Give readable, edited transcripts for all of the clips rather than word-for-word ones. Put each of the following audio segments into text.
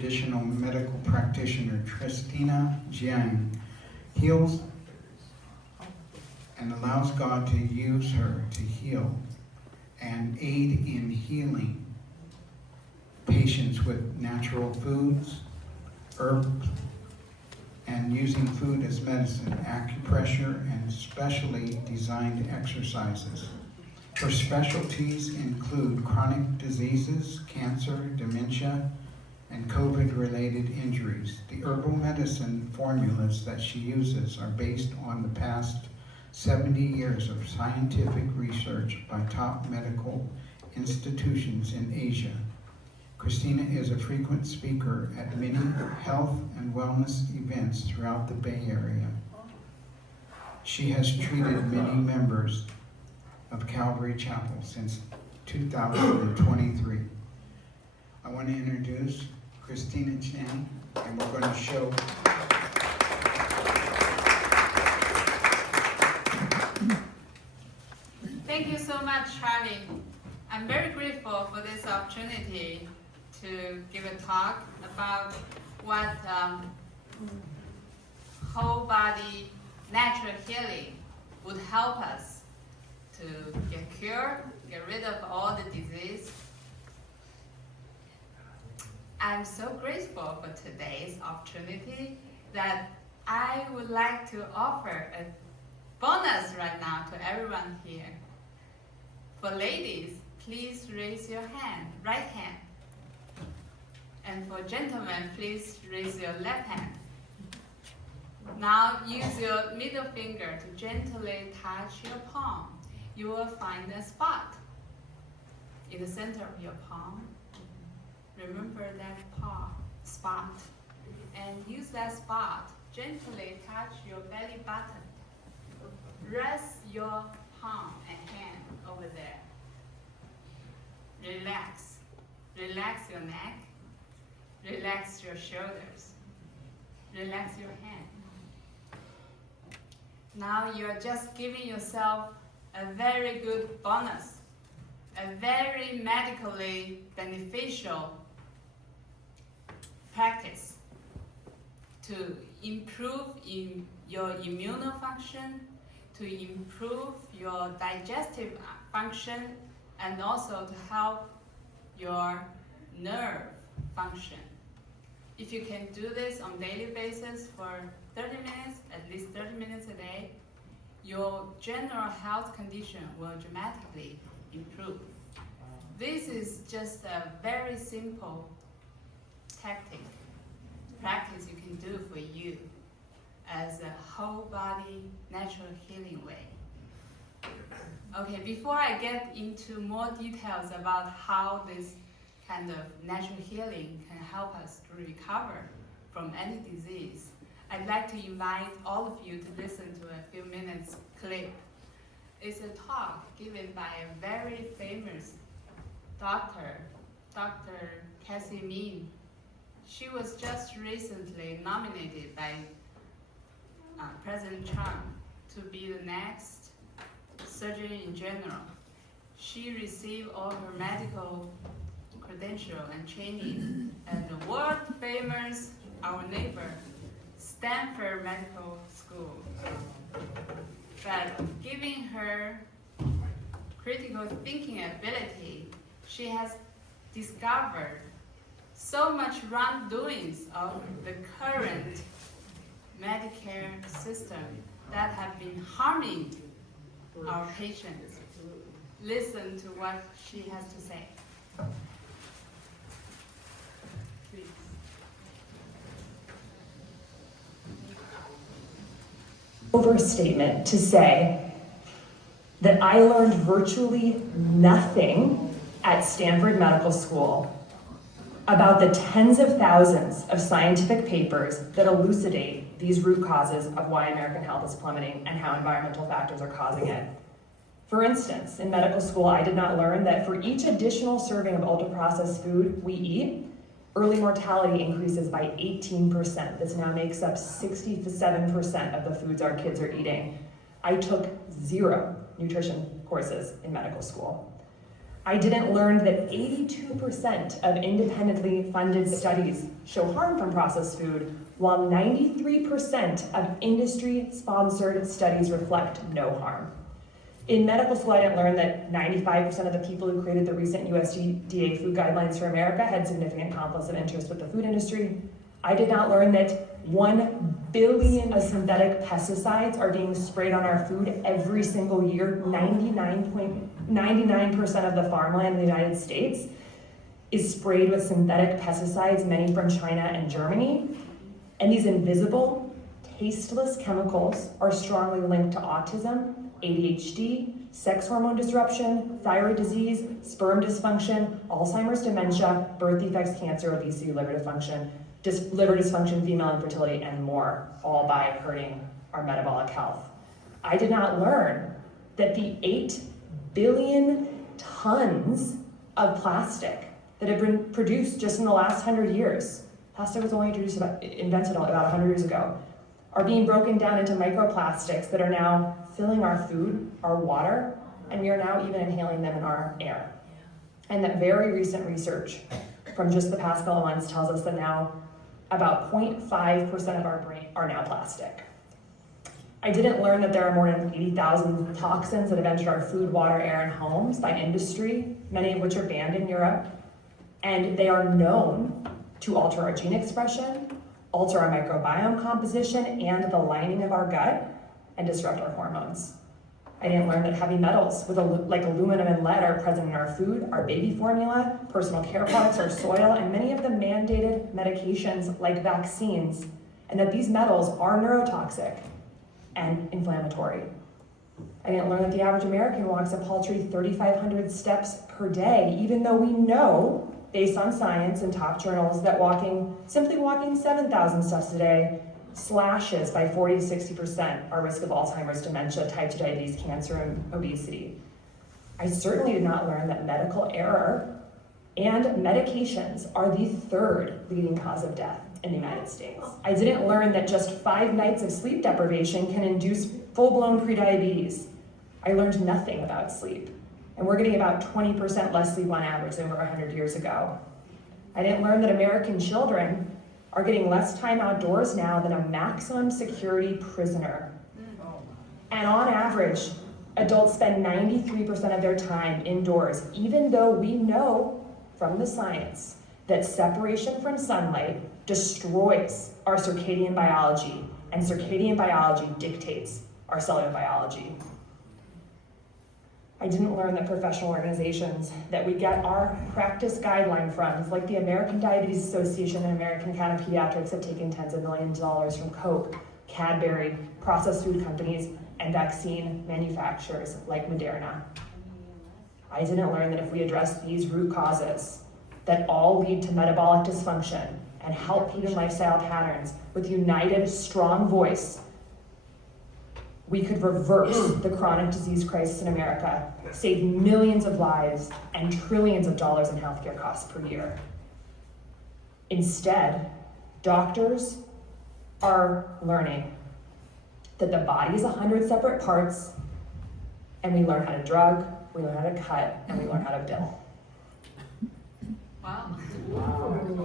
traditional medical practitioner Christina Jiang heals and allows God to use her to heal and aid in healing patients with natural foods, herbs, and using food as medicine, acupressure, and specially designed exercises. Her specialties include chronic diseases, cancer, dementia, and COVID-related injuries. The herbal medicine formulas that she uses are based on the past 70 years of scientific research by top medical institutions in Asia. Christina is a frequent speaker at many health and wellness events throughout the Bay Area. She has treated many members of Calvary Chapel since 2023. I want to introduce Christina Chen, and we're going to show Thank you so much, Charlie. I'm very grateful for this opportunity to give a talk about what whole body natural healing would help us to get cured, get rid of all the disease. I'm so grateful for today's opportunity that I would like to offer a bonus right now to everyone here. For ladies, please raise your hand, right hand. And for gentlemen, please raise your left hand. Now use your middle finger to gently touch your palm. You will find a spot in the center of your palm. Remember that spot. And use that spot. Gently touch your belly button. Rest your palm and hand over there. Relax. Relax your neck. Relax your shoulders. Relax your hand. Now you're just giving yourself a very good bonus, a very medically beneficial practice to improve in your immune function, to improve your digestive function, and also to help your nerve function. If you can do this on a daily basis for 30 minutes, at least 30 minutes a day, your general health condition will dramatically improve. This is just a very simple practice you can do for you as a whole body natural healing way. Okay, before I get into more details about how this kind of natural healing can help us to recover from any disease, I'd like to invite all of you to listen to a few minutes clip. It's a talk given by a very famous doctor, Dr. Cassie Min. She was just recently nominated by President Trump to be the next Surgeon General. She received all her medical credential and training at the world famous, our neighbor, Stanford Medical School. But given her critical thinking ability, she has discovered so much wrongdoings of the current Medicare system that have been harming our patients. Listen to what she has to say. Please. Overstatement to say that I learned virtually nothing at Stanford Medical School about the tens of thousands of scientific papers that elucidate these root causes of why American health is plummeting and how environmental factors are causing it. For instance, in medical school, I did not learn that for each additional serving of ultra-processed food we eat, early mortality increases by 18%. This now makes up 67% of the foods our kids are eating. I took 0 nutrition courses in medical school. I didn't learn that 82% of independently funded studies show harm from processed food, while 93% of industry-sponsored studies reflect no harm. In medical school, I didn't learn that 95% of the people who created the recent USDA food guidelines for America had significant conflicts of interest with the food industry. I did not learn that 1 billion of synthetic pesticides are being sprayed on our food every single year. 99% of the farmland in the United States is sprayed with synthetic pesticides, many from China and Germany. And these invisible, tasteless chemicals are strongly linked to autism, ADHD, sex hormone disruption, thyroid disease, sperm dysfunction, Alzheimer's, dementia, birth defects, cancer, obesity, liver dysfunction, female infertility, and more, all by hurting our metabolic health. I did not learn that the 8 billion tons of plastic that have been produced just in the last 100 years, plastic was only invented about 100 years ago, are being broken down into microplastics that are now filling our food, our water, and we are now even inhaling them in our air. And that very recent research from just the past couple of months tells us that now about 0.5% of our brain are now plastic. I didn't learn that there are more than 80,000 toxins that have entered our food, water, air, and homes by industry, many of which are banned in Europe, and they are known to alter our gene expression, alter our microbiome composition and the lining of our gut, and disrupt our hormones. I didn't learn that heavy metals like aluminum and lead are present in our food, our baby formula, personal care products, our soil, and many of the mandated medications like vaccines, and that these metals are neurotoxic and inflammatory. I didn't learn that the average American walks a paltry 3,500 steps per day, even though we know, based on science and top journals, that simply walking 7,000 steps a day slashes by 40 to 60% our risk of Alzheimer's, dementia, type 2 diabetes, cancer, and obesity. I certainly did not learn that medical error and medications are the 3rd leading cause of death in the United States. I didn't learn that just 5 nights of sleep deprivation can induce full-blown prediabetes. I learned nothing about sleep. And we're getting about 20% less sleep on average than we were 100 years ago. I didn't learn that American children are getting less time outdoors now than a maximum security prisoner. And on average, adults spend 93% of their time indoors, even though we know from the science that separation from sunlight destroys our circadian biology, and circadian biology dictates our cellular biology. I didn't learn that professional organizations that we get our practice guideline from, like the American Diabetes Association and American Academy of Pediatrics, have taken tens of millions of dollars from Coke, Cadbury, processed food companies, and vaccine manufacturers like Moderna. I didn't learn that if we address these root causes that all lead to metabolic dysfunction and help food and lifestyle patterns with united, strong voice, we could reverse the chronic disease crisis in America, save millions of lives and trillions of dollars in healthcare costs per year. Instead, doctors are learning that the body is 100 separate parts, and we learn how to drug, we learn how to cut, and we learn how to bill. Wow.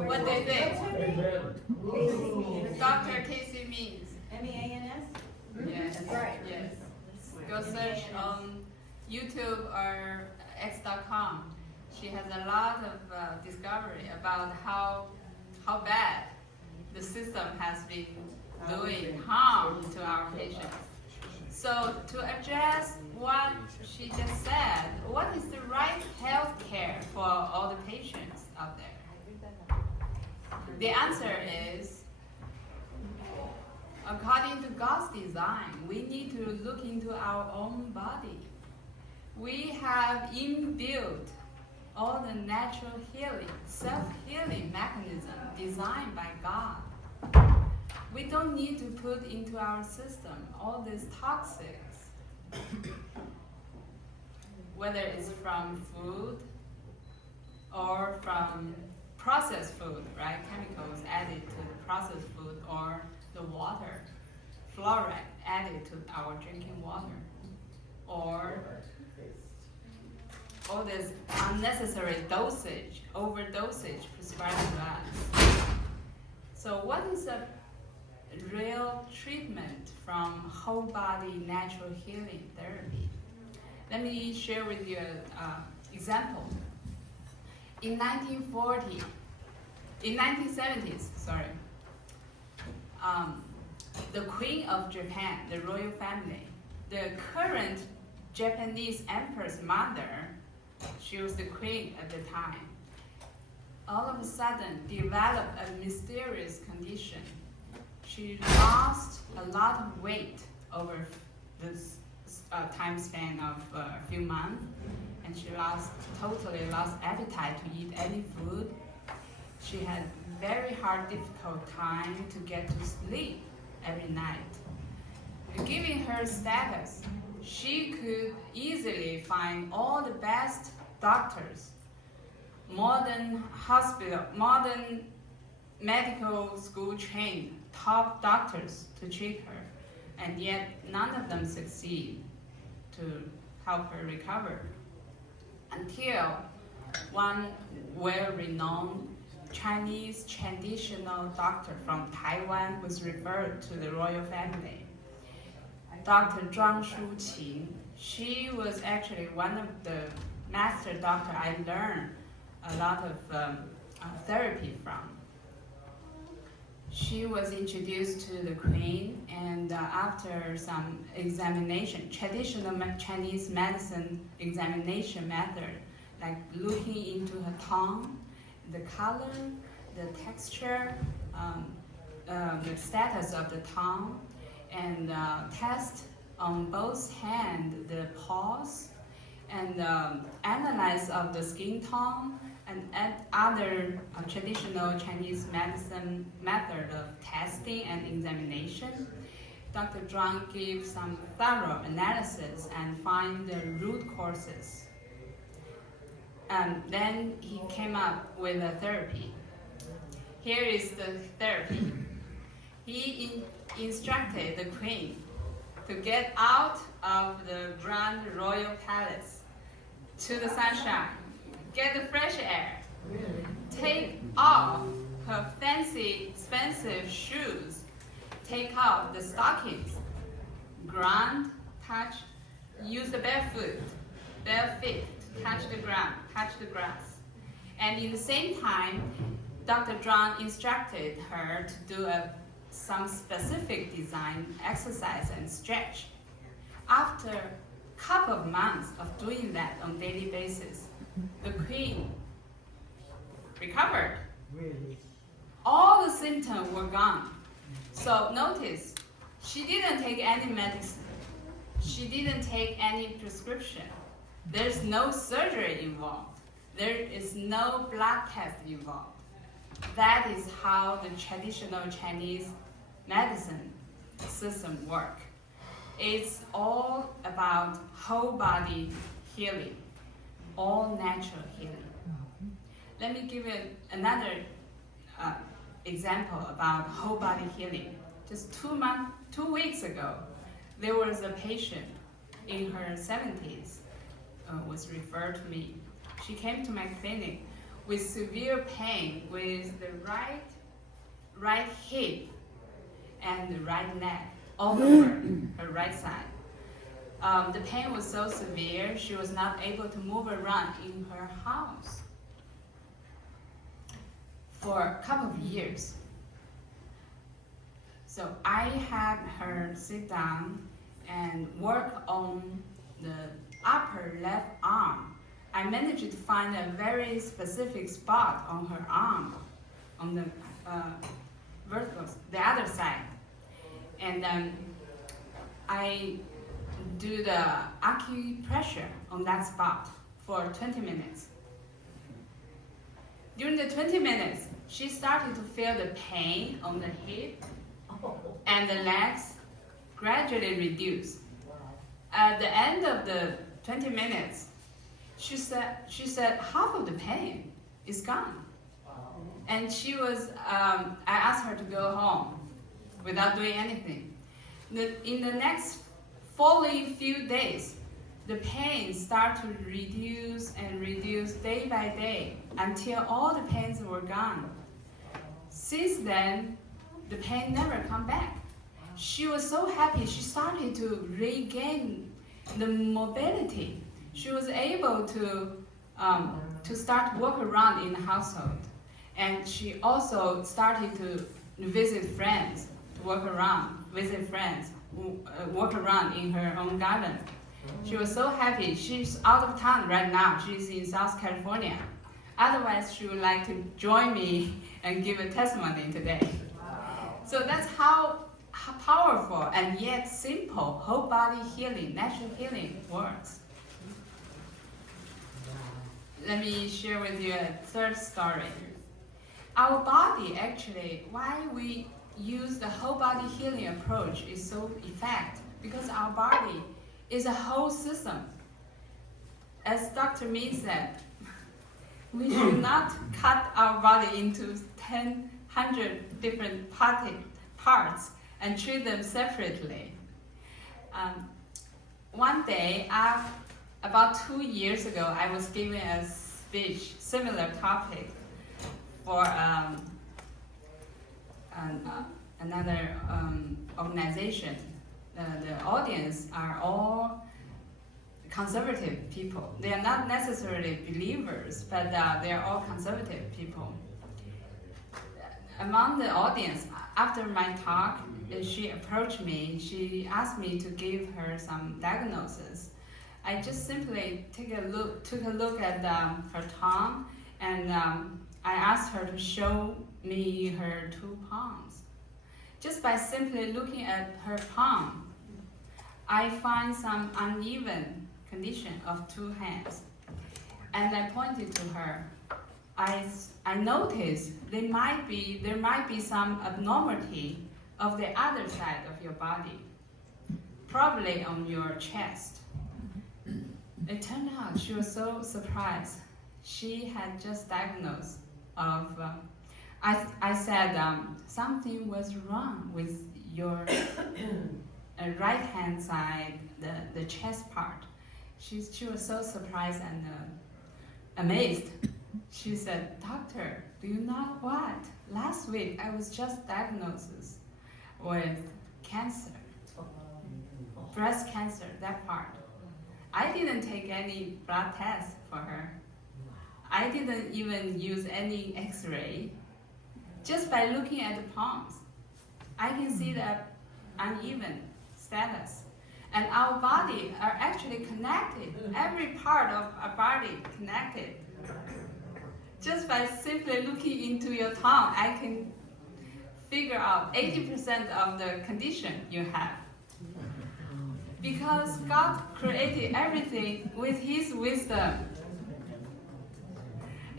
What do you think? Dr. Casey Means. MEANS? Yes. Right. Yes. Go search on YouTube or x.com. She has a lot of discovery about how bad the system has been doing harm to our patients. So to address what she just said, what is the right health care for all the patients out there? The answer is, according to God's design, we need to look into our own body. We have inbuilt all the natural healing, self-healing mechanism designed by God. We don't need to put into our system all these toxics, whether it's from food or from processed food, right? Chemicals added to the processed food, or the water, fluoride added to our drinking water, or all this unnecessary dosage, overdosage prescribed to us. So what is a real treatment from whole body natural healing therapy? Let me share with you an example. In 1970s, the Queen of Japan, the royal family, the current Japanese empress mother, she was the queen at the time, all of a sudden developed a mysterious condition. She lost a lot of weight over this time span of a few months, and she totally lost appetite to eat any food. She had very hard, difficult time to get to sleep every night. Given her status, she could easily find all the best doctors, modern medical school trained top doctors to treat her, and yet none of them succeed to help her recover. Until one well-renowned Chinese traditional doctor from Taiwan was referred to the royal family. Dr. Zhang Shuqing. She was actually one of the master doctor I learned a lot of therapy from. She was introduced to the queen, and after some examination, traditional Chinese medicine examination method, like looking into her tongue, the color, the texture, the status of the tongue, and test on both hands the pulse, and analyze of the skin tone, and other traditional Chinese medicine method of testing and examination. Dr. Zhuang gave some thorough analysis and find the root causes. And then he came up with a therapy. Here is the therapy. He instructed the queen to get out of the grand royal palace to the sunshine, get the fresh air, take off her fancy, expensive shoes, take off the stockings, ground, touch, use the bare feet, touch the ground, touch the grass. And in the same time, Dr. Zhuang instructed her to do some specific design exercise and stretch. After a couple of months of doing that on a daily basis, the queen recovered. Really? All the symptoms were gone. So notice, she didn't take any medicine. She didn't take any prescription. There's no surgery involved. There is no blood test involved. That is how the traditional Chinese medicine system works. It's all about whole body healing, all natural healing. Let me give you another example about whole body healing. Just 2 weeks ago, there was a patient in her 70s, was referred to me. She came to my clinic with severe pain with the right hip and the right neck, all over her right side. The pain was so severe, she was not able to move around in her house for a couple of years. So I had her sit down and work on the upper left arm. I managed to find a very specific spot on her arm, on the vertical, the other side. And then I do the acupressure on that spot for 20 minutes. During the 20 minutes, she started to feel the pain on the hip and the legs gradually reduce. At the end of the 20 minutes, she said half of the pain is gone. And she was, I asked her to go home without doing anything. In the next following few days, the pain started to reduce and reduce day by day until all the pains were gone. Since then, the pain never come back. She was so happy. She started to regain the mobility. She was able to start walk around in the household, and she also started to visit friends, to walk around, visit friends, walk around in her own garden. She was so happy. She's out of town right now. She's in South California. Otherwise, she would like to join me and give a testimony today. So that's how powerful and yet simple whole body healing, natural healing works. Let me share with you a third story. Our body, actually, why we use the whole body healing approach is so effective, because our body is a whole system. As Dr. Min said, we should not cut our body into 100 different parts and treat them separately. One day, about 2 years ago, I was giving a speech, similar topic, for another organization. The audience are all conservative people. They are not necessarily believers, but they are all conservative people. Among the audience, after my talk, she approached me. She asked me to give her some diagnosis. I just simply took a look at her tongue, and I asked her to show me her 2 palms. Just by simply looking at her palm, I find some uneven condition of 2 hands. And I pointed to her. I noticed there might be some abnormality of the other side of your body, probably on your chest. It turned out she was so surprised. She had just diagnosed of, I said, something was wrong with your right hand side, the chest part. She was so surprised and amazed. She said, "Doctor, do you know what? Last week I was just diagnosed with cancer, breast cancer, that part. I didn't take any blood tests for her. I didn't even use any x-ray. Just by looking at the palms, I can see the uneven status. And our body are actually connected. Every part of our body connected. Just by simply looking into your tongue, I can figure out 80% of the condition you have. Because God created everything with His wisdom.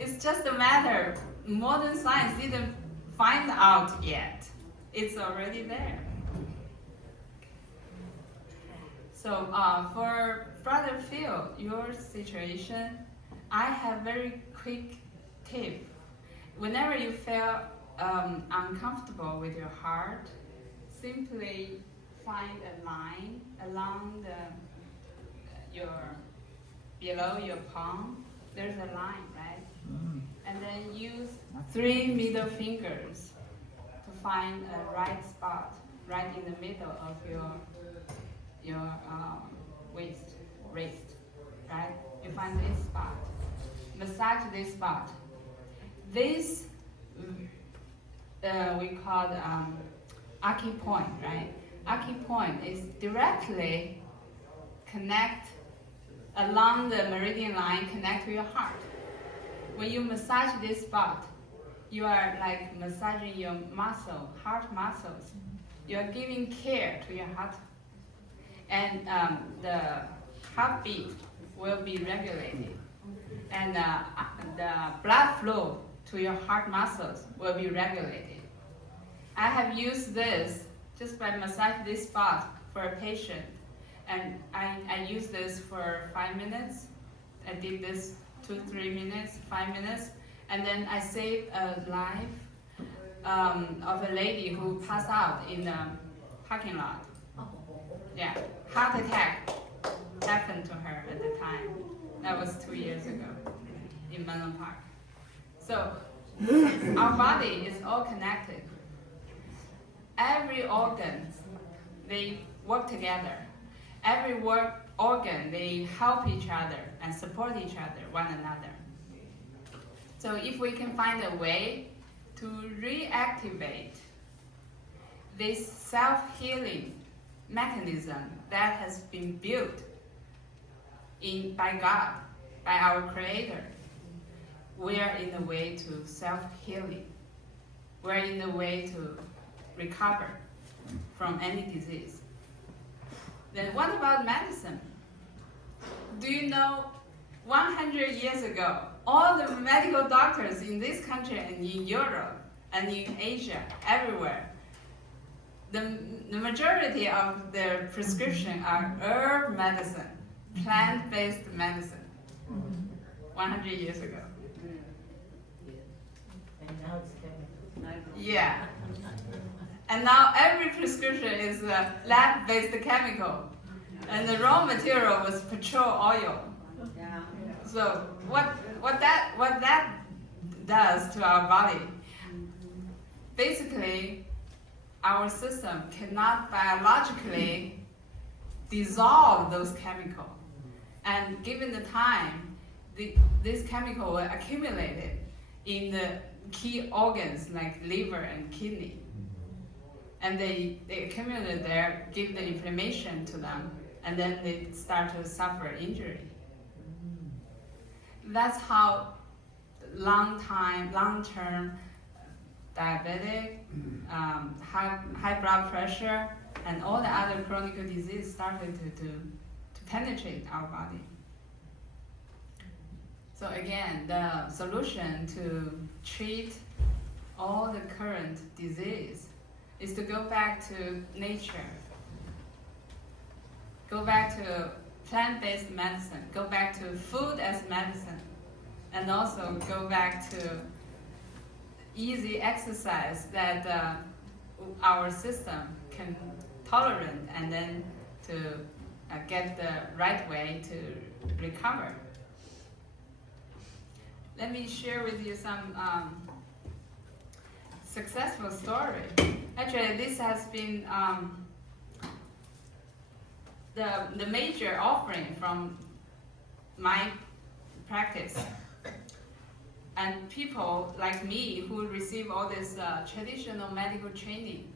It's just a matter modern science didn't find out yet. It's already there. So for Brother Phil, your situation, I have very quick tip. Whenever you feel uncomfortable with your heart, simply find a line along below your palm. There's a line, right? And then use 3 middle fingers to find a right spot, right in the middle of your wrist, right? You find this spot. Massage this spot. This we call acupoint, right? Acupoint is directly connect along the meridian line, connect to your heart. When you massage this spot, you are like massaging your heart muscles. You are giving care to your heart, and the heartbeat will be regulated, and the blood flow to your heart muscles will be regulated. I have used this just by massage this spot for a patient, and I use this for 5 minutes. I did this 2-3 minutes, 5 minutes, and then I saved a life of a lady who passed out in the parking lot. Yeah, heart attack. happened to her at the time. That was 2 years ago in Menlo Park. So our body is all connected. Every organ, they work together. Every organ, they help each other and support each other, one another. So if we can find a way to reactivate this self-healing mechanism that has been built by God, by our Creator, we are in the way to self-healing. We're in the way to recover from any disease. Then what about medicine? Do you know 100 years ago, all the medical doctors in this country and in Europe and in Asia, everywhere, the majority of their prescription are herb medicine, plant-based medicine, 100 years ago. And now it's chemical. Yeah. And now every prescription is a lab-based chemical. And the raw material was petrol oil. Yeah. So what that does to our body, basically our system cannot biologically dissolve those chemicals. And given the time, this chemical will accumulate in the key organs like liver and kidney. And they accumulate there, give the inflammation to them, and then they start to suffer injury. That's how long-term diabetic, high blood pressure, and all the other chronic disease started to penetrate our body. So again, the solution to treat all the current disease is to go back to nature, go back to plant-based medicine, go back to food as medicine, and also go back to easy exercise that our system can tolerate, and then to get the right way to recover. Let me share with you some successful story. Actually, this has been the major offering from my practice. And people like me who receive all this traditional medical training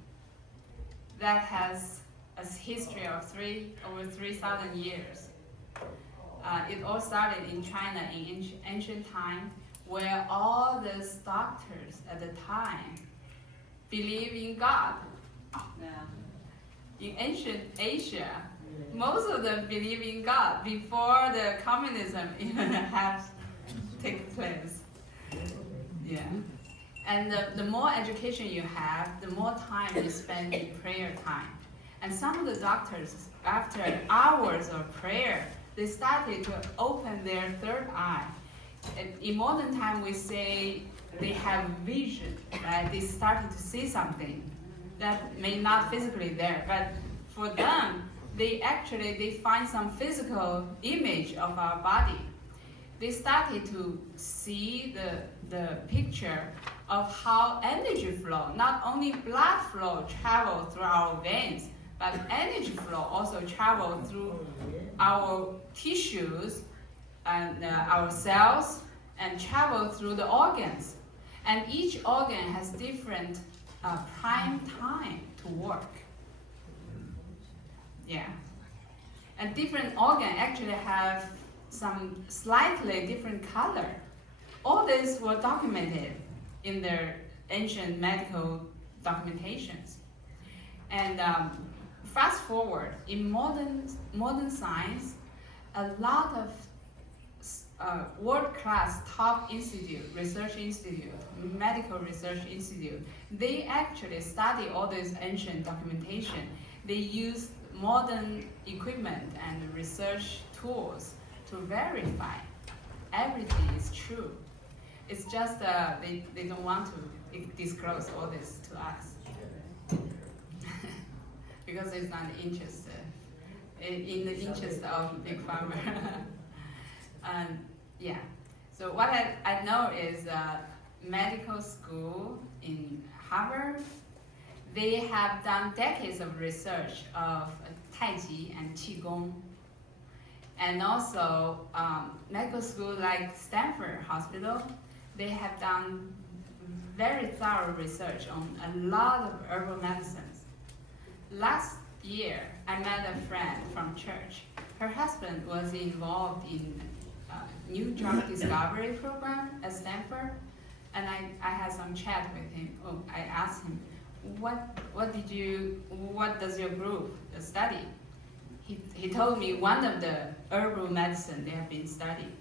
that has a history of over 3,000 years. It all started in China in ancient time, where all these doctors at the time believe in God. In ancient Asia, most of them believe in God before the communism even has taken place. Yeah. And the more education you have, the more time you spend in prayer time. And some of the doctors, after hours of prayer, they started to open their third eye. In modern time, we say they have vision, right? They started to see something that may not physically there, but for them, they find some physical image of our body. They started to see the picture of how energy flow, not only blood flow travel through our veins, but energy flow also travel through our tissues and our cells and travel through the organs. And each organ has different prime time to work. Yeah. And different organs actually have some slightly different color. All this were documented in their ancient medical documentations. And fast forward, in modern science, a lot of world-class top research institute, medical research institute, they actually study all this ancient documentation. They use modern equipment and research tools to verify everything is true. It's just they don't want to disclose all this to us because it's not interested. in the interest of big pharma. Yeah. So what I know is medical school in Harvard, they have done decades of research of Tai Chi and Qigong. And also medical school like Stanford Hospital, they have done very thorough research on a lot of herbal medicines. Last year, I met a friend from church. Her husband was involved in a new drug discovery program at Stanford, and I had some chat with him. I asked him, what does your group study? He told me one of the herbal medicine they have been studying.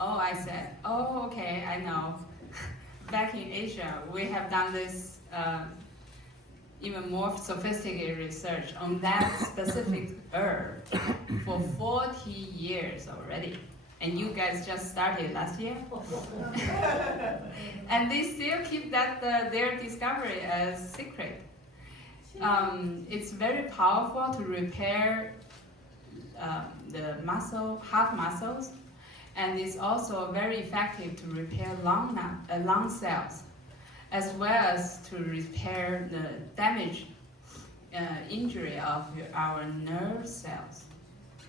Oh, I said, oh, okay, I know. Back in Asia, we have done this even more sophisticated research on that specific herb for 40 years already. And you guys just started last year? And they still keep that their discovery as secret. It's very powerful to repair the heart muscles, and it's also very effective to repair lung cells, as well as to repair the damage, injury of our nerve cells.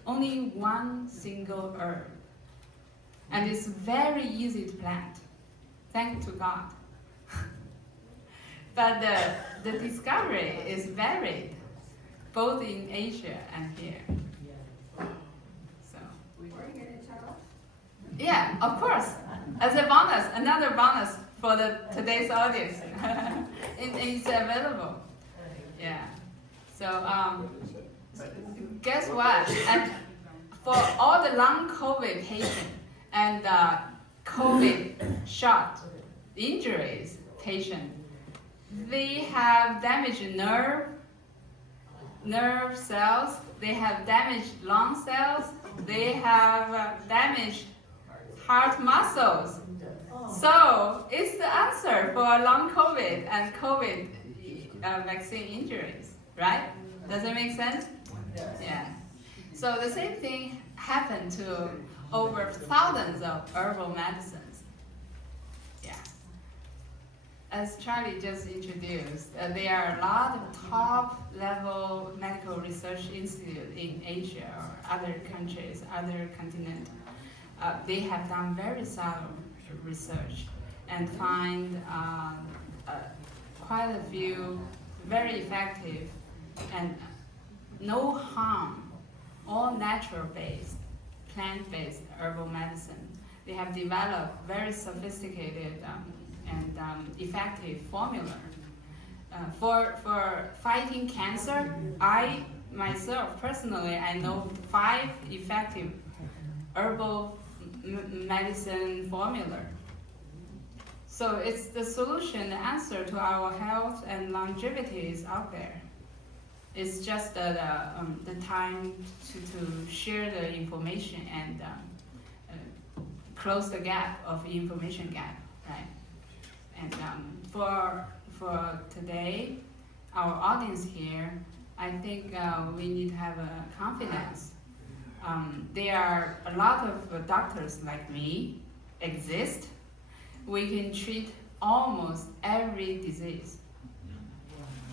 Only one single herb. And it's very easy to plant, thank to God. But the discovery is varied, both in Asia and here. So. Were you going to tell us? Yeah, of course. As a bonus, another bonus for today's audience. It's available. Yeah. So guess what? And for all the long COVID patients and COVID shot injuries patient, they have damaged nerve cells, they have damaged lung cells, they have damaged heart muscles. So it's the answer for long COVID and COVID vaccine injuries, right? Does it make sense? Yeah. So the same thing happened to over thousands of herbal medicines. Yeah. As Charlie just introduced, there are a lot of top-level medical research institutes in Asia or other countries, other continents. They have done very thorough research and find quite a few very effective and no harm, all natural-based, plant-based herbal medicine. They have developed very sophisticated and effective formula. For fighting cancer, I myself personally, I know 5 effective herbal medicine formula. So it's the solution, the answer to our health and longevity is out there. It's just the time to share the information and close the gap of information gap, right? And for today, our audience here, I think we need to have a confidence. There are a lot of doctors like me exist. We can treat almost every disease.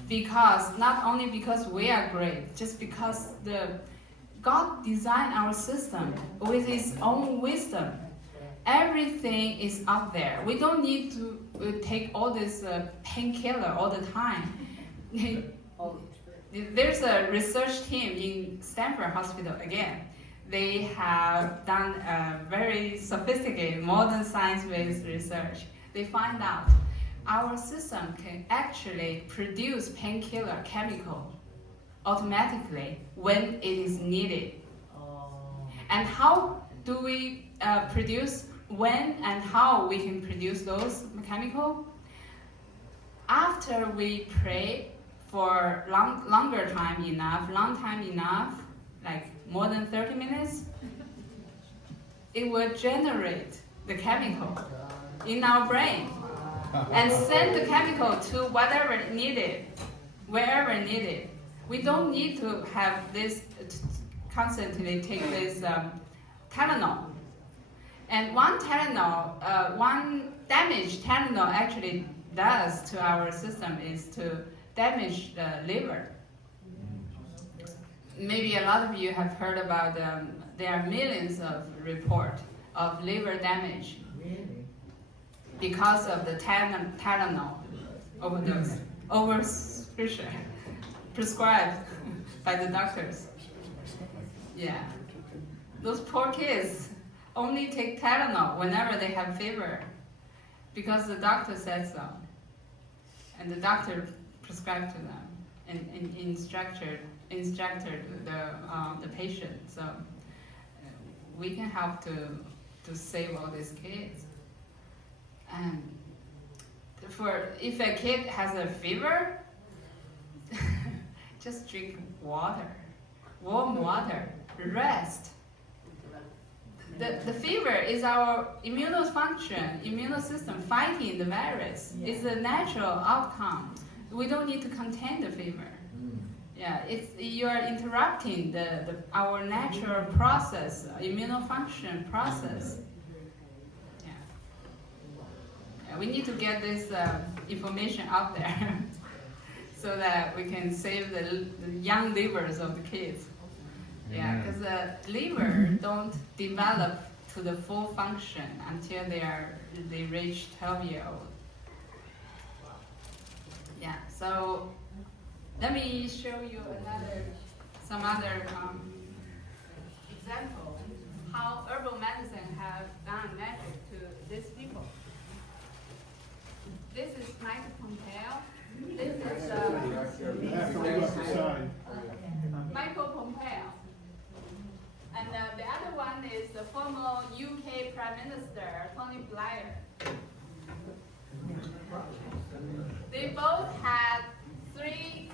Because, not only because we are great, just because God designed our system with His own wisdom. Everything is out there. We don't need to take all this painkiller all the time. There's a research team in Stanford Hospital again. They have done a very sophisticated modern science-based research. They find out our system can actually produce painkiller chemical automatically when it is needed. And how do we produce, when and how we can produce those chemicals? After we pray for long time enough, like more than 30 minutes, it will generate the chemical in our brain and send the chemical to whatever needed, wherever needed. We don't need to have this constantly take this Tylenol. And one damage Tylenol actually does to our system is to damage the liver. Maybe a lot of you have heard about there are millions of reports of liver damage because of the Tylenol overdose, prescribed by the doctors. Yeah, those poor kids only take Tylenol whenever they have fever because the doctor said so, and the doctor prescribed to them and instructed the patient. So we can help to save all these kids. And if a kid has a fever, just drink water, warm water, rest. The fever is our immune system fighting the virus. Yeah. It's a natural outcome. We don't need to contain the fever. Yeah, you are interrupting our natural process, immunofunction process. Yeah, we need to get this information out there so that we can save the young livers of the kids. Yeah, because the liver don't develop to the full function until they reach 12 years old. Yeah, so let me show you some other example how herbal medicine have done magic to these people. This is Mike Pompeo. This is Michael Pompeo. And the other one is the former UK Prime Minister, Tony Blair. They both had 3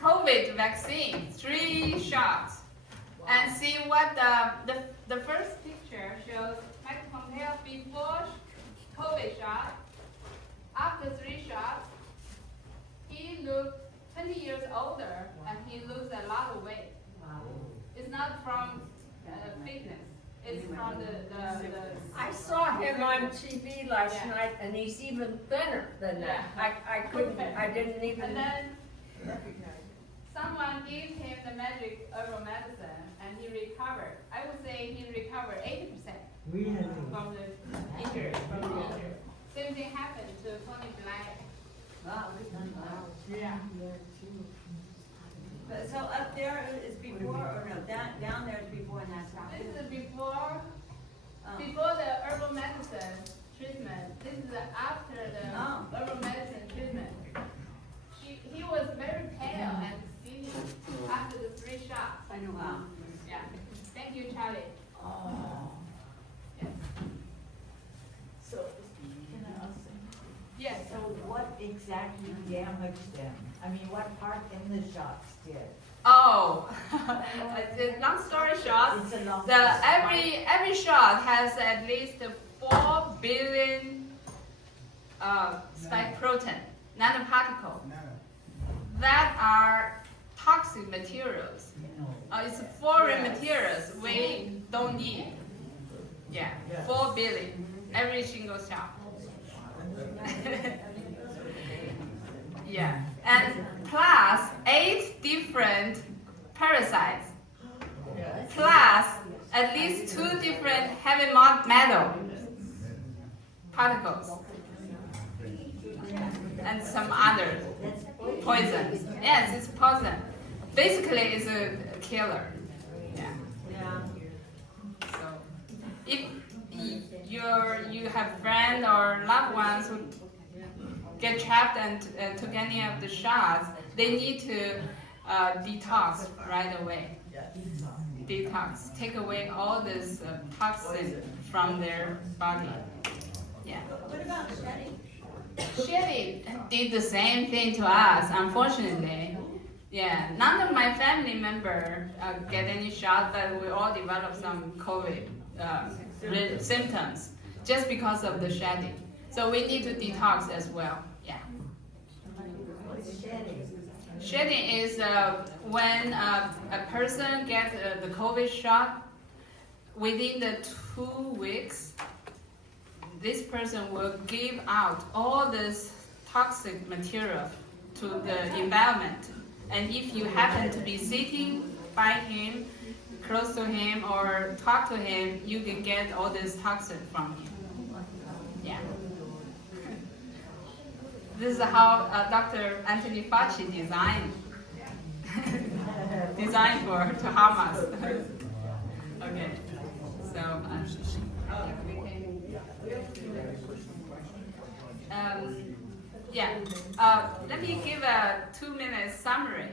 COVID vaccines, 3 shots. And see what the first picture shows Mike Pompeo before COVID shot. After 3 shots, he looked 20 years older and he loses a lot of weight. Wow. It's not from fitness. It's from the I saw him on TV last night, and he's even thinner than that. I didn't even. And then someone gave him the magic herbal medicine, and he recovered. I would say he recovered 80% from the injury. Same thing happened to Tony Blair. Wow. Yeah. So up there is before, or no, down there is before and that's after? This is before the herbal medicine treatment. This is after the herbal medicine treatment. He was very pale and skinny after the 3 shots. I know. Wow. Yeah. Thank you, Charlie. Oh. Yes. So, can I ask? Yes. So what exactly damaged them? I mean, what part in the shots did? Oh, long story short, It's a long every shot has at least 4 billion spike protein, nanoparticle, that are toxic materials. It's foreign materials we don't need. Yeah, 4 billion every single shot. Yeah, and plus 8 different parasites, plus at least 2 different heavy metal particles, and some other poisons. Yes, it's poison. Basically, it's a killer. Yeah. So, if you have friends or loved ones who get trapped and took any of the shots, they need to detox right away. Detox, take away all this toxin from their body. Yeah. What about shedding? Shelly did the same thing to us, unfortunately. Yeah, none of my family members get any shot, but we all developed some COVID symptoms just because of the shedding. So we need to detox as well. Yeah. What's shedding? Shedding is when a person gets the COVID shot. Within the 2 weeks, this person will give out all this toxic material to the environment. And if you happen to be sitting by him, close to him, or talk to him, you can get all this toxin from him. Yeah. This is how Dr. Anthony Fauci designed to harm us. Okay. So, let me give a 2-minute summary.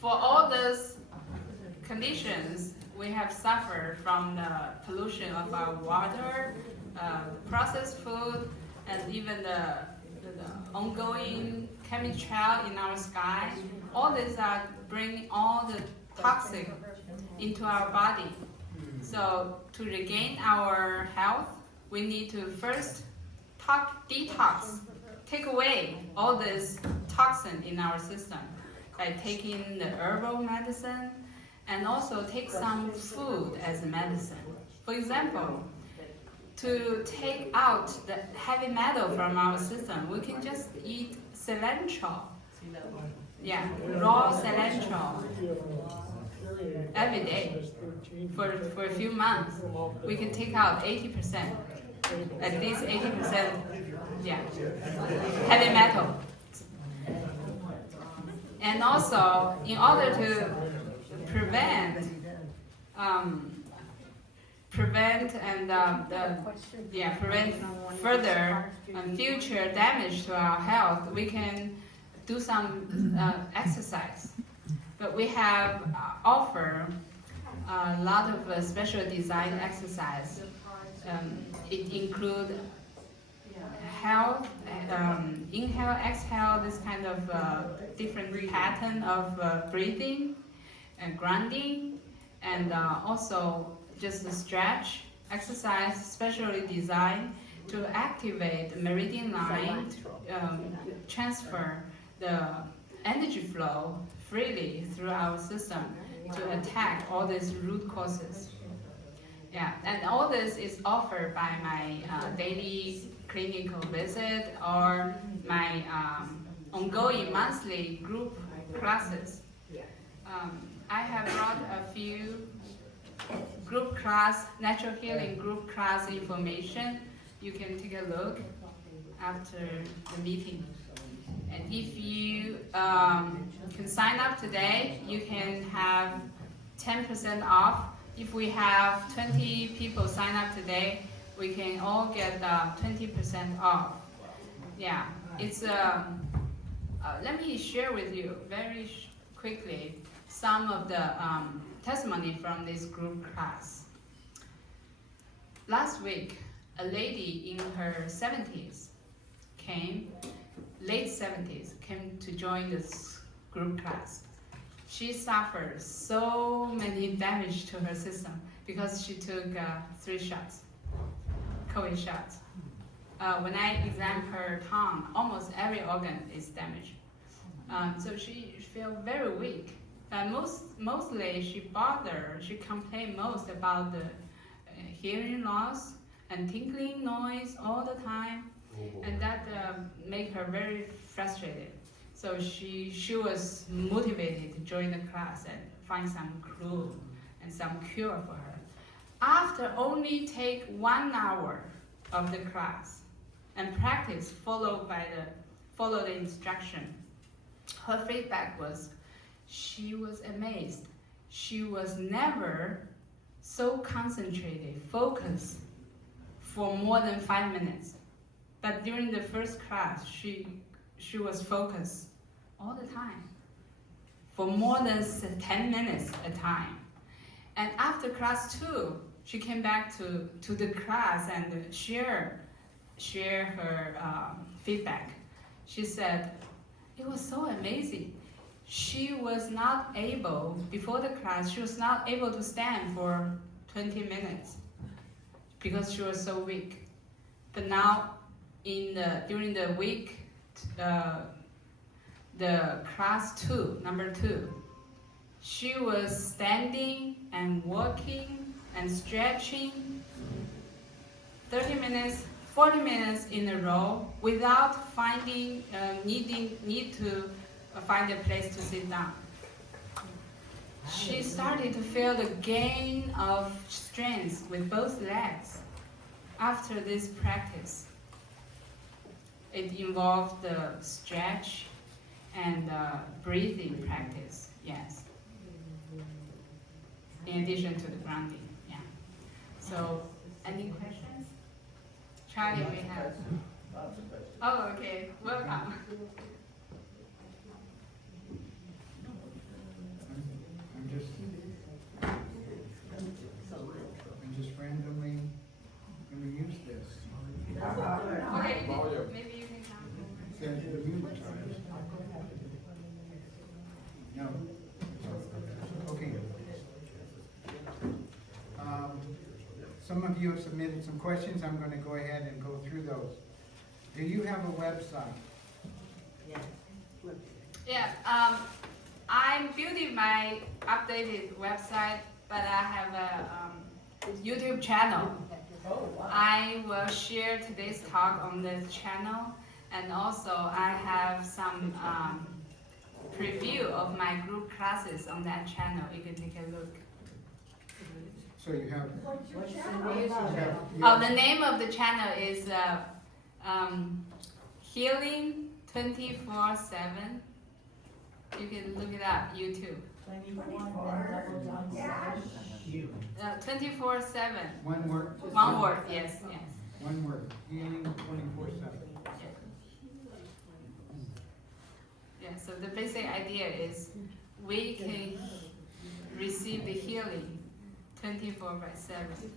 For all those conditions, we have suffered from the pollution of our water, processed food, and even the ongoing chemical in our sky. All these are bringing all the toxic into our body. So to regain our health, we need to first detox, take away all this toxin in our system by taking the herbal medicine and also take some food as a medicine. For example, to take out the heavy metal from our system, we can just eat cilantro. Yeah, raw cilantro every day for a few months. We can take out 80%, at least 80%, yeah, heavy metal. And also, in order to prevent further future damage to our health, we can do some exercise. But we have offer a lot of special design exercise. It includes health, inhale, exhale, this kind of different pattern of breathing and grounding, and also just a stretch exercise specially designed to activate the meridian line, transfer the energy flow freely through our system to attack all these root causes. Yeah, and all this is offered by my daily clinical visit or my ongoing monthly group classes. I have brought a few group class, natural healing group class information. You can take a look after the meeting. And if you can sign up today, you can have 10% off. If we have 20 people sign up today, we can all get 20% off. Yeah, it's let me share with you very quickly some of the testimony from this group class. Last week, a lady in her 70s late 70s, came to join this group class. She suffered so many damage to her system because she took 3 shots, COVID shots. When I examined her tongue, almost every organ is damaged. So she felt very weak. Mostly she complained most about the hearing loss and tinkling noise all the time, and that made her very frustrated. So she was motivated to join the class and find some clue and some cure for her. After only take 1 hour of the class and practice follow the instruction, her feedback was she was amazed. She was never so concentrated, focused for more than 5 minutes. But during the first class, she was focused all the time for more than 10 minutes at a time. And after class 2, she came back to the class and share her feedback. She said, it was so amazing. She was not able, before the class, she was not able to stand for 20 minutes because she was so weak. But now, during the week the class 2, number 2. She was standing and walking and stretching 30 minutes, 40 minutes in a row without finding, need to find a place to sit down. She started to feel the gain of strength with both legs after this practice. It involved the stretch and breathing practice, yes. In addition to the grounding, yeah. So, any questions? Charlie, we have. Oh, okay. Welcome. I'm just randomly going to use this. Okay, maybe you can come. Says the music started. No. Okay. Some of you have submitted some questions. I'm going to go ahead and go through those. Do you have a website? Yeah, I'm building my updated website, but I have a YouTube channel. I will share today's talk on this channel, and also I have some preview of my group classes on that channel. You can take a look. So you have. Oh, the name of the channel is Healing 24/7. You can look it up, YouTube. 24/7. One word. One word, yes, yes. One word. Healing 24/7. Yeah, so the basic idea is we can receive the healing 24/7.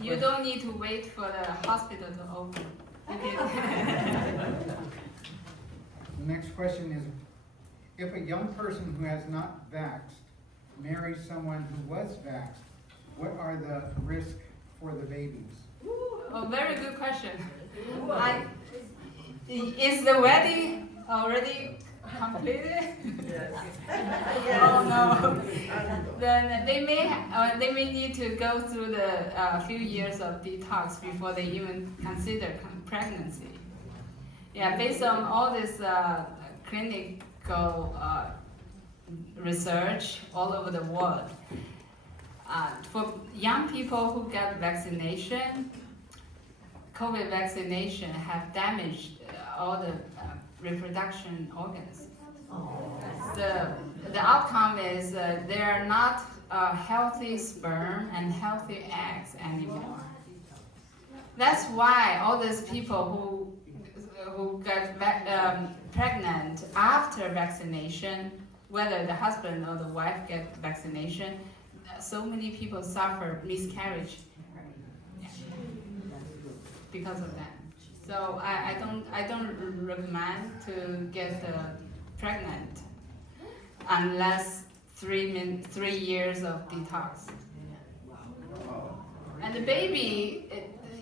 You don't need to wait for the hospital to open. You can The next question is, if a young person who has not vaxxed marries someone who was vaxxed, what are the risks for the babies? Oh, very good question. Is the wedding already completed? Oh no. Then they may need to go through the few years of detox before they even consider pregnancy. Yeah, based on all this clinical research all over the world, for young people who get vaccination, COVID vaccination have damaged all the reproduction organs. The outcome is they are not healthy sperm and healthy eggs anymore. That's why all these people who got pregnant after vaccination, whether the husband or the wife get vaccination, so many people suffer miscarriage because of that. So I don't recommend to get pregnant unless 3 years of detox. And the baby,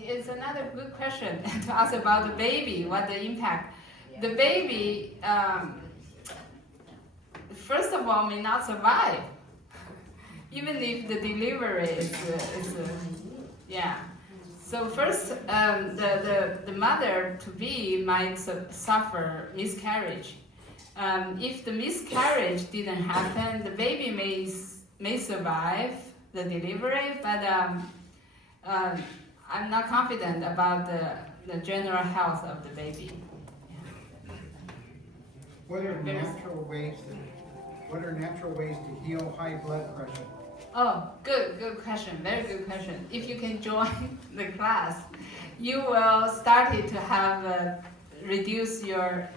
it's another good question to ask about the baby, what the impact. The baby, first of all, may not survive, even if the delivery is yeah. So first, the mother-to-be might suffer miscarriage. If the miscarriage didn't happen, the baby may survive the delivery, but I'm not confident about the general health of the baby. What are natural ways to heal high blood pressure? Oh, good question, very good question. If you can join the class, you will start to have reduce your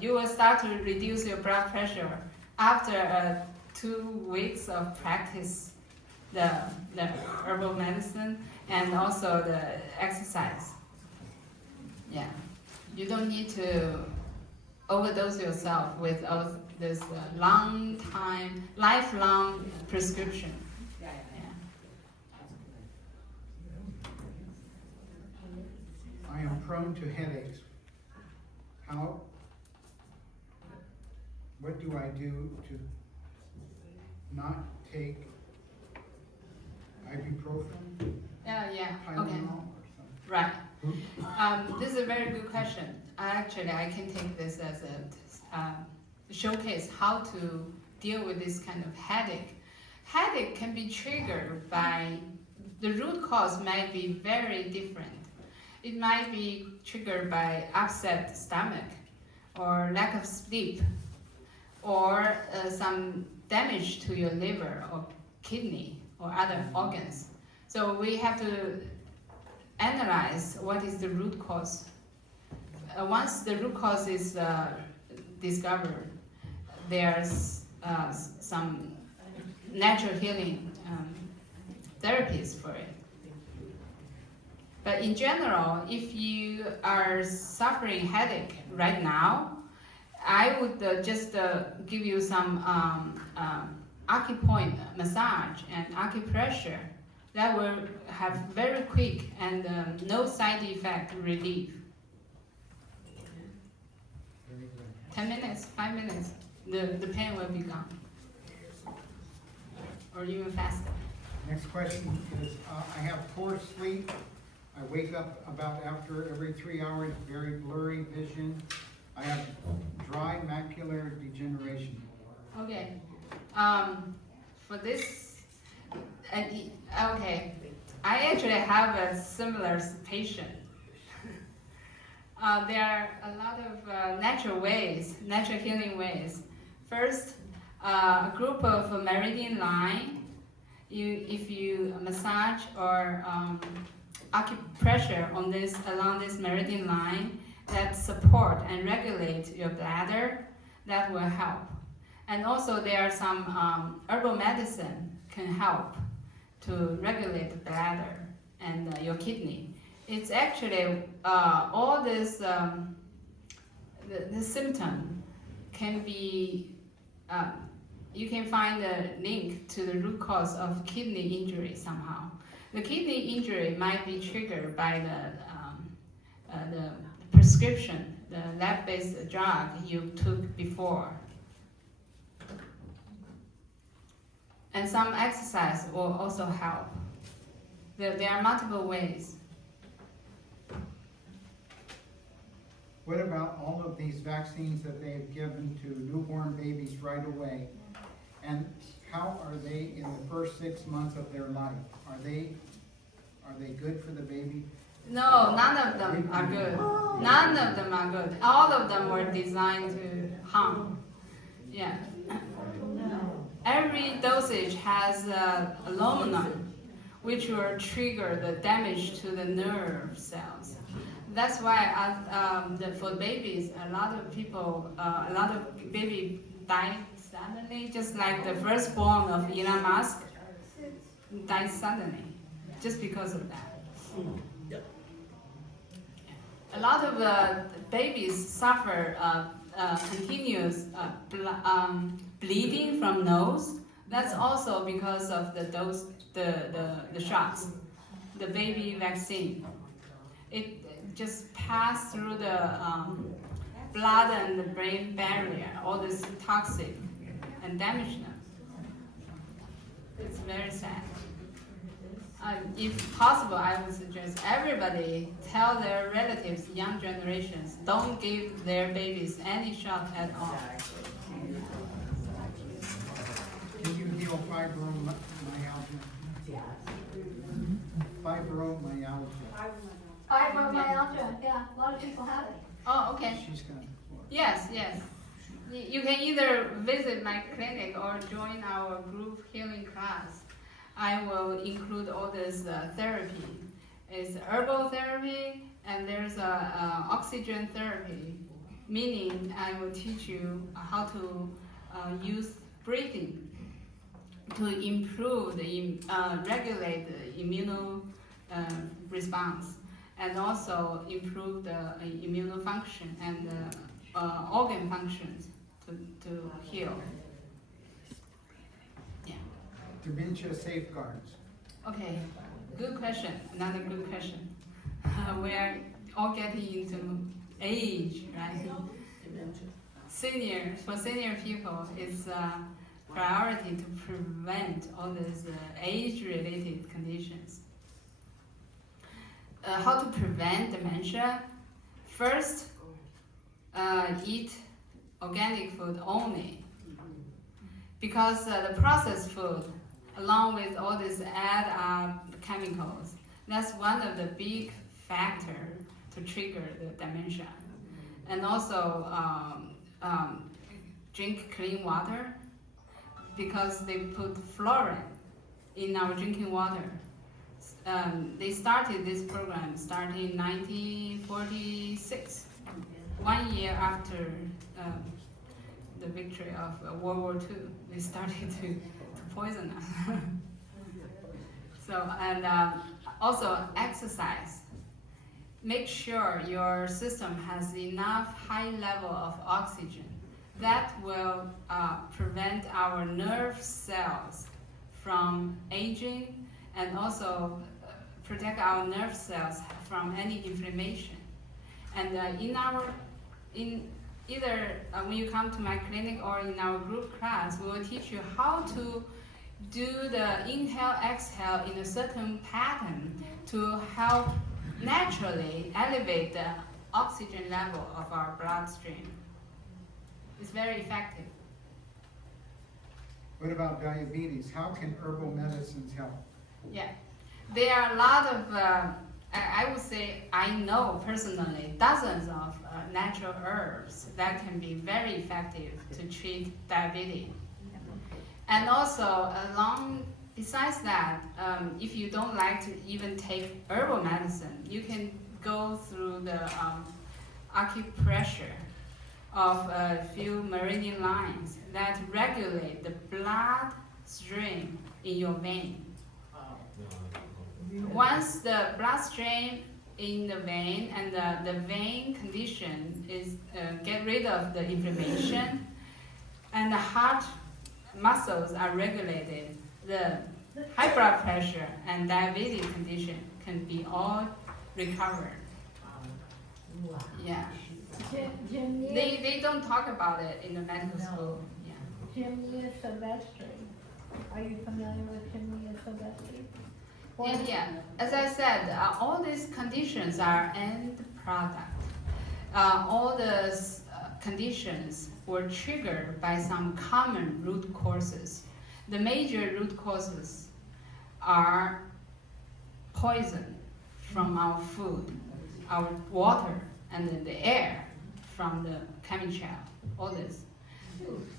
you will start to reduce your blood pressure after 2 weeks of practice the herbal medicine and also the exercise. Yeah, you don't need to overdose yourself with all this lifelong prescription. Yeah. I am prone to headaches. what do I do to not take ibuprofen, Yeah, okay. Tylenol, or something? Right. This is a very good question. Actually, I can take this as a showcase how to deal with this kind of headache. Headache can be triggered by, the root cause might be very different. It might be triggered by upset stomach, or lack of sleep, or some damage to your liver or kidney or other organs. So we have to analyze what is the root cause. Once the root cause is discovered, there's some natural healing therapies for it. But in general, if you are suffering headache right now, I would just give you some acupoint massage and acupressure that will have very quick and no side effect relief. Very good. 10 minutes, 5 minutes, the pain will be gone. Or even faster. Next question is, I have poor sleep. I wake up about after every 3 hours, very blurry vision. I have dry macular degeneration. Okay. For this, okay, I actually have a similar patient. There are a lot of natural ways, natural healing ways. First, a group of meridian line. If you massage or acupressure on this along this meridian line that support and regulate your bladder, that will help. And also there are some herbal medicine can help to regulate the bladder and your kidney. It's actually all this the symptom can be you can find a link to the root cause of kidney injury somehow. The kidney injury might be triggered by the prescription, the lab-based drug you took before. And some exercise will also help. There are multiple ways. What about all of these vaccines that they have given to newborn babies right away? And how are they in the first 6 months of their life? Are they good for the baby? No, none of them are good. None of them are good. All of them were designed to harm. Yeah. Every dosage has aluminum, which will trigger the damage to the nerve cells. That's why for babies, a lot of baby die suddenly, just like the firstborn of Elon Musk died suddenly, just because of that. A lot of babies suffer continuous bleeding from nose. That's also because of the dose, the shots, the baby vaccine. It just passed through the blood and the brain barrier, all this toxic, and damage them. It's very sad. If possible, I would suggest everybody tell their relatives, young generations, don't give their babies any shot at all. Can you heal fibromyalgia? Fibromyalgia. Fibromyalgia, yeah, a lot of people have it. Oh, okay. She's got it. Yes. You can either visit my clinic or join our group healing class. I will include all this therapy. It's herbal therapy and there's oxygen therapy, meaning I will teach you how to use breathing to improve regulate the immune response, and also improve the immune function and organ functions to heal. Yeah. Dementia safeguards. Okay, good question. Another good question. We are all getting into age, right? For senior people, it's a priority to prevent all these age-related conditions. How to prevent dementia? First, eat organic food only, because the processed food, along with all these add chemicals, that's one of the big factors to trigger the dementia. And also drink clean water, because they put fluoride in our drinking water. They started this program starting in 1946, 1 year after the victory of World War II. They started to poison us. So, and also exercise. Make sure your system has enough high level of oxygen. That will prevent our nerve cells from aging, and also protect our nerve cells from any inflammation. And in either when you come to my clinic or in our group class, we will teach you how to do the inhale, exhale in a certain pattern to help naturally elevate the oxygen level of our bloodstream. It's very effective. What about diabetes? How can herbal medicines help? Yeah, there are a lot of, I would say, I know personally, dozens of natural herbs that can be very effective to treat diabetes. And also, besides that, if you don't like to even take herbal medicine, you can go through the acupressure of a few meridian lines that regulate the blood stream in your vein. Once the bloodstream in the vein and the vein condition is get rid of the inflammation, and the heart muscles are regulated, the high blood pressure and diabetes condition can be all recovered. Yeah. They don't talk about it in the medical school. Yeah. Jimmy Silvestri. Are you familiar with Jimmy Silvestri? Yeah. As I said, all these conditions are end product. All the conditions were triggered by some common root causes. The major root causes are poison from our food, our water, and then the air from the chemical, all this.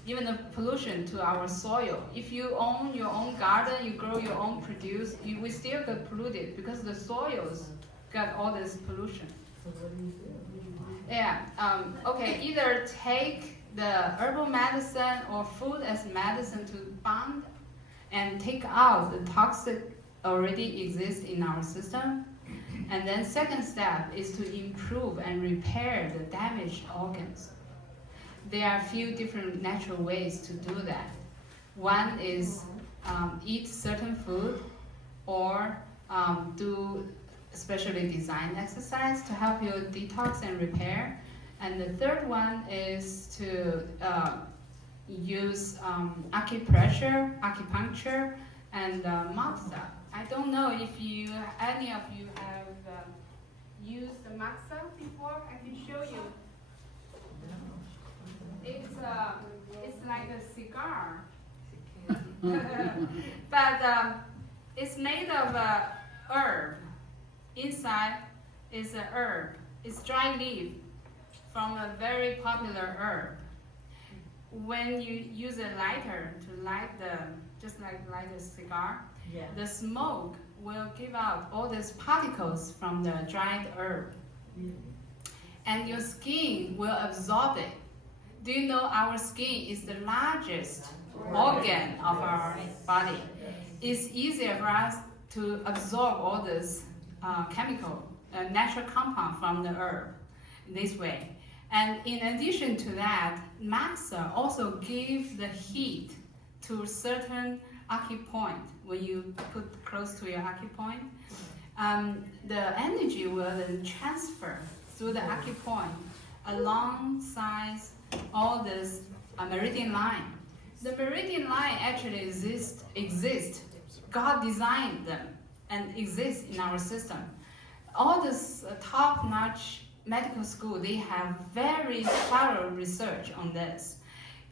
Even the pollution to our soil. If you own your own garden, you grow your own produce, we still get polluted because the soils got all this pollution. So what do you do? Yeah, okay, either take the herbal medicine or food as medicine to bond and take out the toxic already exists in our system. And then second step is to improve and repair the damaged organs. There are a few different natural ways to do that. One is eat certain food, or do specially designed exercise to help you detox and repair. And the third one is to use acupuncture, and massage. I don't know if any of you have used the massage before. I can show you. It's like a cigar, but it's made of herb. Inside is a herb. It's dry leaf from a very popular herb. When you use a lighter to light just like light a cigar, Yeah. the smoke will give out all these particles from the dried herb, and your skin will absorb it. Do you know our skin is the largest organ of our body? It's easier for us to absorb all this natural compound from the herb this way. And in addition to that, maxa also gives the heat to certain acupoint. When you put close to your acupoint, the energy will then transfer through the acupoint alongside all this meridian line. The meridian line actually exist. God designed them and exist in our system. All this top-notch medical school, they have very thorough research on this.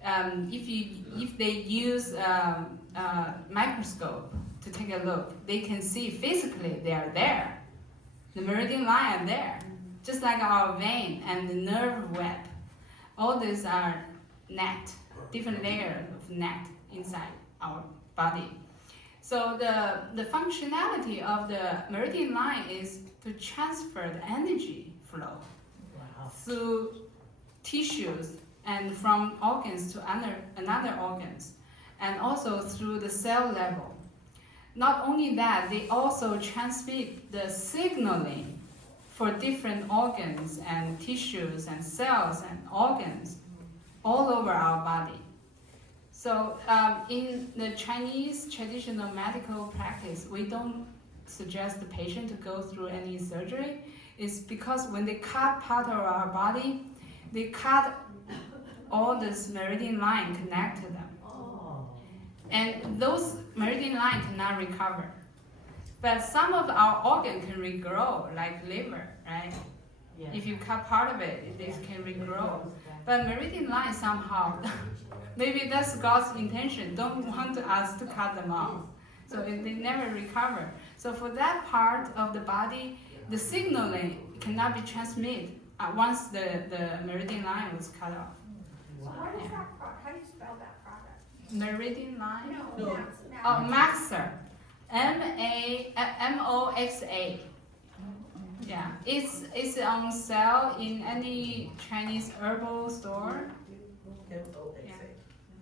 If they use a microscope to take a look, they can see physically they are there. The meridian line are there, just like our vein and the nerve web. All these are net, different layers of net inside our body. So the functionality of the meridian line is to transfer the energy flow through tissues and from organs to another organs, and also through the cell level. Not only that, they also transmit the signaling for different organs and tissues and cells and organs all over our body. So in the Chinese traditional medical practice, we don't suggest the patient to go through any surgery. It's because when they cut part of our body, they cut all this meridian line connect to them. And those meridian lines cannot recover. But some of our organs can regrow, like liver, right? Yeah. If you cut part of it, they can regrow. But meridian line somehow, maybe that's God's intention, don't want us to cut them off. So they never recover. So for that part of the body, the signaling cannot be transmitted once the meridian line was cut off. What is that how do you spell that product? Meridian line? No. Oh, Maxa. M-O-X-A. Yeah, it's on sale in any Chinese herbal store.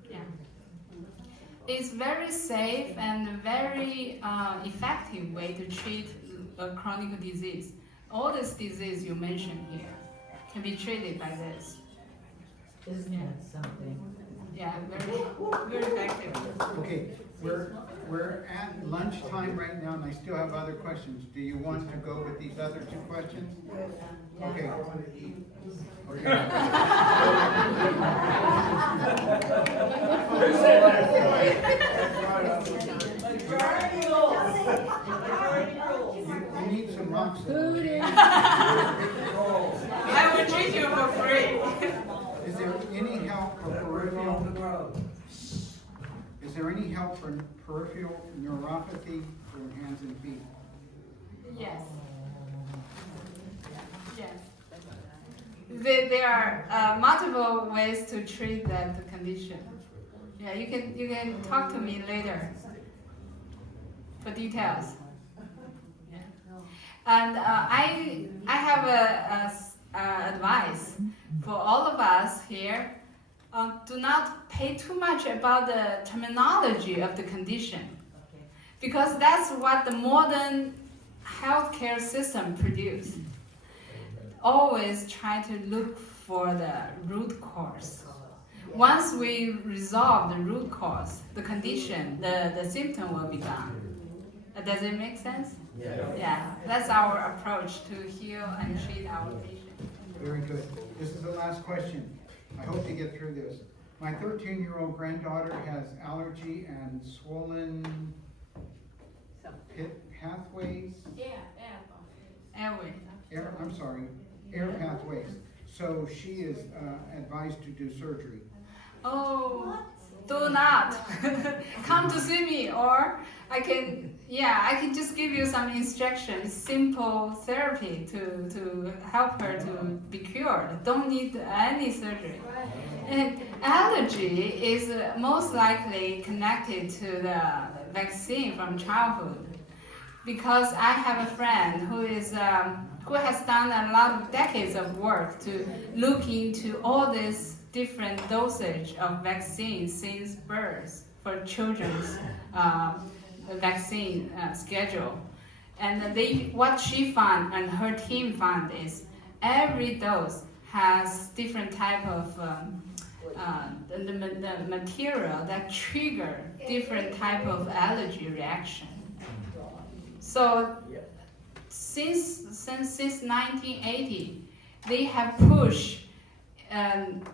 Yeah. It's very safe and very effective way to treat a chronic disease. All this disease you mentioned here can be treated by this. Isn't that something? Yeah, very, very effective. Okay, we're at lunchtime right now, and I still have other questions. Do you want to go with these other two questions? Okay. You need some oxygen. I will treat you for free. Is there any help for peripheral? Is there any help for peripheral neuropathy for hands and feet? Yes. Yes. There are multiple ways to treat that condition. Yeah, you can talk to me later for details. Yeah. And I have a advice for all of us here. Do not pay too much about the terminology of the condition, because that's what the modern healthcare system produces. Always try to look for the root cause. Once we resolve the root cause, the condition, the symptom will be gone. Does it make sense? Yeah, that's our approach to heal and treat our patients. Very good. This is the last question. I hope to get through this. My 13-year-old granddaughter has allergy and swollen pathways. Airway. Air pathways. So she is advised to do surgery. Oh, do not come to see me, or I can just give you some instructions, simple therapy to help her to be cured. Don't need any surgery. And allergy is most likely connected to the vaccine from childhood, because I have a friend who has done a lot of decades of work to look into all this different dosage of vaccines since birth for children's vaccine schedule. And what she found and her team found is every dose has different type of the material that trigger different type of allergy reaction. So since 1980, they have pushed and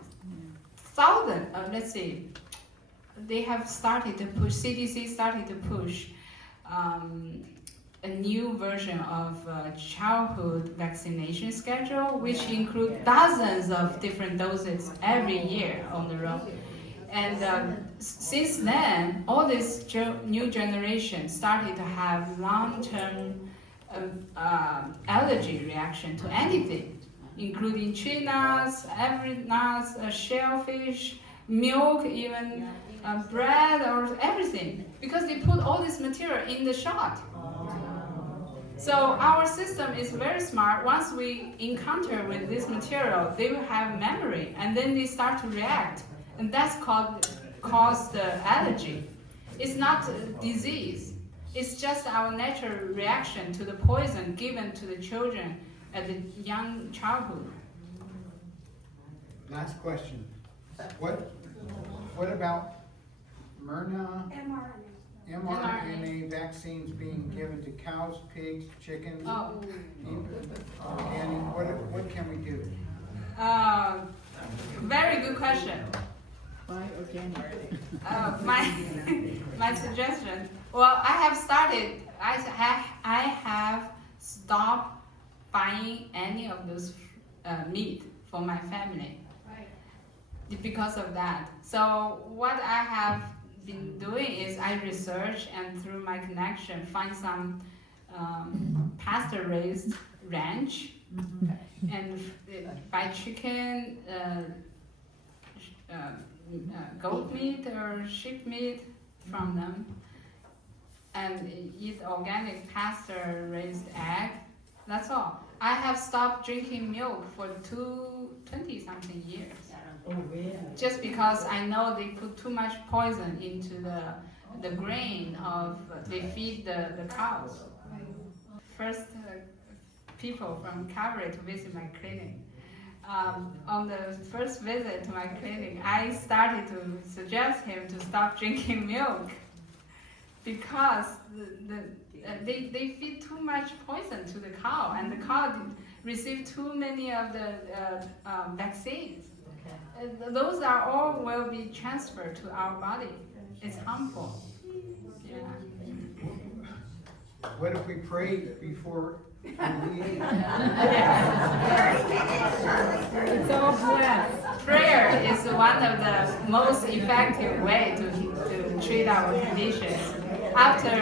let's see, they have started to push, CDC started to push a new version of childhood vaccination schedule, which include dozens of different doses every year on the road. And since then, all this new generation started to have long-term allergy reaction to anything, including tree nuts, every nuts, shellfish, milk, even bread or everything, because they put all this material in the shot. So our system is very smart. Once we encounter with this material, they will have memory, and then they start to react, and that's caused the allergy. It's not a disease. It's just our natural reaction to the poison given to the children at the young childhood. Last question. What about mRNA vaccines being given to cows, pigs, chickens, organic? What can we do? Very good question. Why organic? My suggestion. Well, I have stopped buying any of those meat for my family because of that. So what I have been doing is I research and through my connection find some pasture-raised ranch and buy chicken, goat meat or sheep meat from them, and eat organic pasture-raised egg. That's all. I have stopped drinking milk for 20-something years. Oh, really? Just because I know they put too much poison into the grain they feed the cows. First people from Calvary to visit my clinic. On the first visit to my clinic, I started to suggest him to stop drinking milk because they feed too much poison to the cow, and the cow received too many of the vaccines. Those are all will be transferred to our body. It's harmful. Yeah. What if we prayed before we eat? It's all blessed. Prayer is one of the most effective way to treat our conditions. After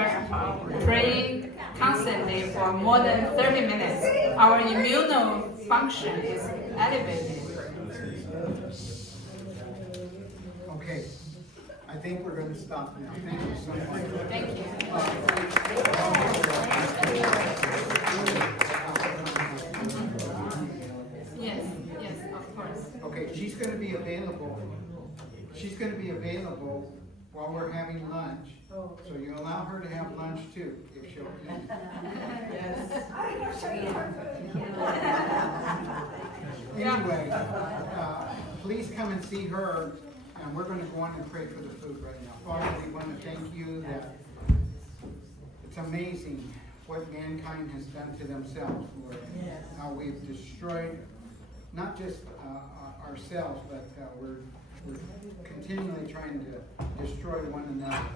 praying constantly for more than 30 minutes, our immune function is elevated. Okay, I think we're going to stop now. Thank you so much. Thank you. Yes, of course. Okay, she's going to be available. She's going to be available while we're having lunch. So you allow her to have lunch too, if she'll eat. Anyway, please come and see her, and we're going to go on and pray for the food right now. Father, we want to thank you that it's amazing what mankind has done to themselves, Lord. How we've destroyed not just ourselves, but we're continually trying to destroy one another.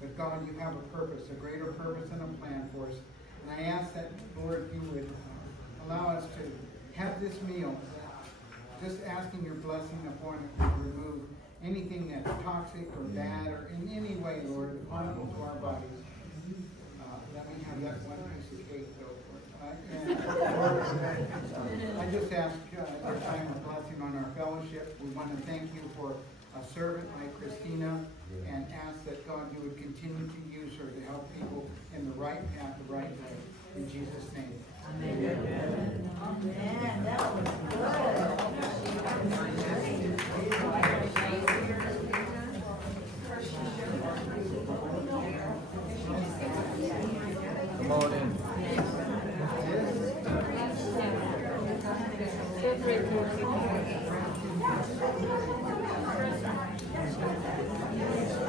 But God, you have a purpose, a greater purpose and a plan for us. And I ask that, Lord, you would allow us to have this meal, just asking your blessing upon it to remove anything that's toxic or bad or in any way, Lord, harmful to our bodies. Let me have that one piece of cake, though. I just ask your time of blessing on our fellowship. We want to thank you for a servant like Christina, and ask that God, you would continue to use her to help people in the right path, the right way. In Jesus' name. Amen. That was Come on in. Feel free to